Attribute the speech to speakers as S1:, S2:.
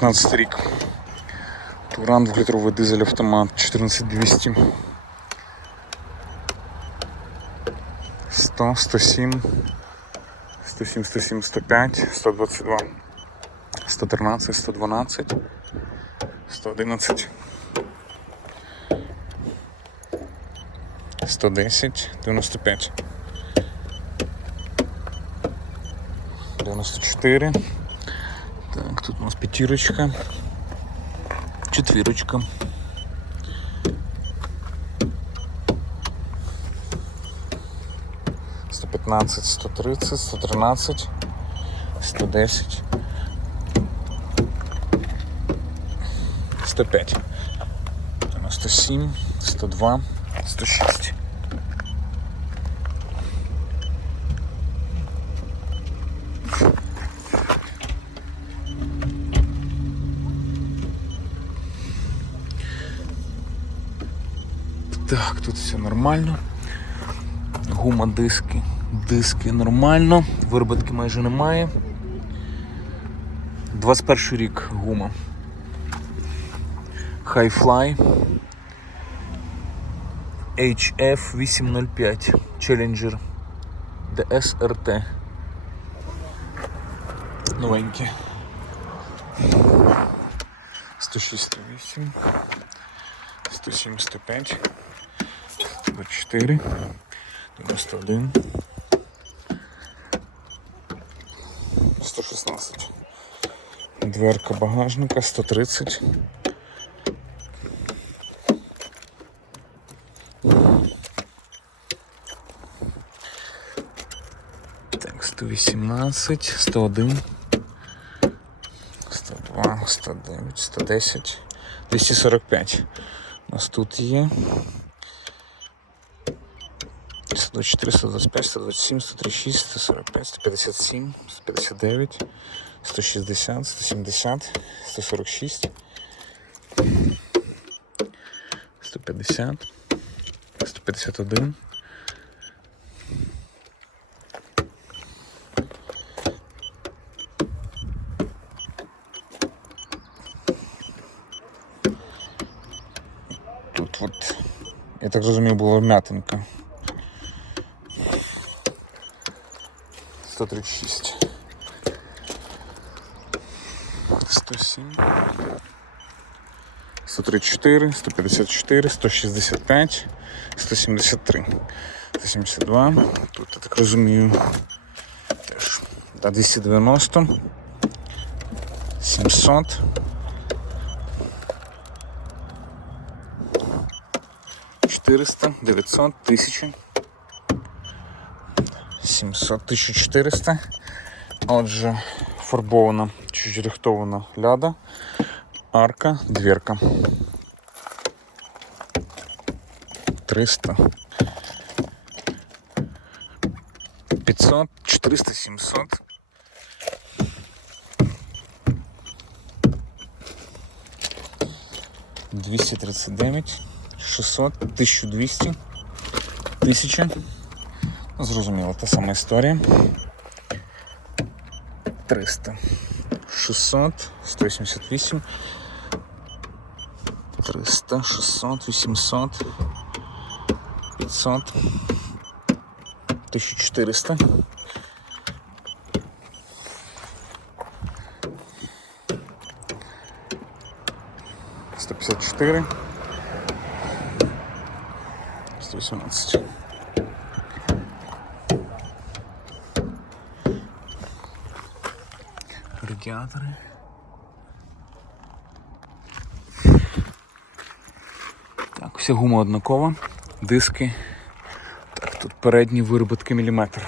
S1: 15 рік. Туран 2-літровий дизель автомат 14200. 100, 107, 107, 107, 105, 122, 113, 112, 111, 110, 95, 94. Так, тут у нас п'ятірочка, четвірочка. Сто п'ятнадцять, сто тридцять, сто тринадцять, сто десять, сто п'ять, дев'яносто сім, сто два, сто шість. Так, тут все нормально. Гума диски. Диски нормально. Вироботки майже немає. 21 рік гума. Hi-Fly. HF805 Challenger DSRT. Новенькі. 106 108 107 105 104 91 116 Дверка багажника 130 Так, 118, 101 102, 109, 110 245 у нас тут є 124, 125, 127, 136, 145, 157, 159, 160, 170, 146, 150, 151, Тут я так розумію, була вмятинка. 136. 107. 134, 154, 165, 173, 172. Тут, я так розумію, теж да, 290, 700. 400, 900, 1000, 700, 1400. Отже, фарбована, чуть рихтована ляда, арка, дверка. 300. 500, 400, 700. Двісті тридцять дев'ять, 600, 1200, 1000. Ну, Зрозуміло, та сама історія. 300, 600, 188, 300, 600, 800, 500, 1400. Сто пятьдесят четыре, сто восемнадцать. Радіатори. Так, вся гума однакова, диски. Так, тут передні виробітки міліметр.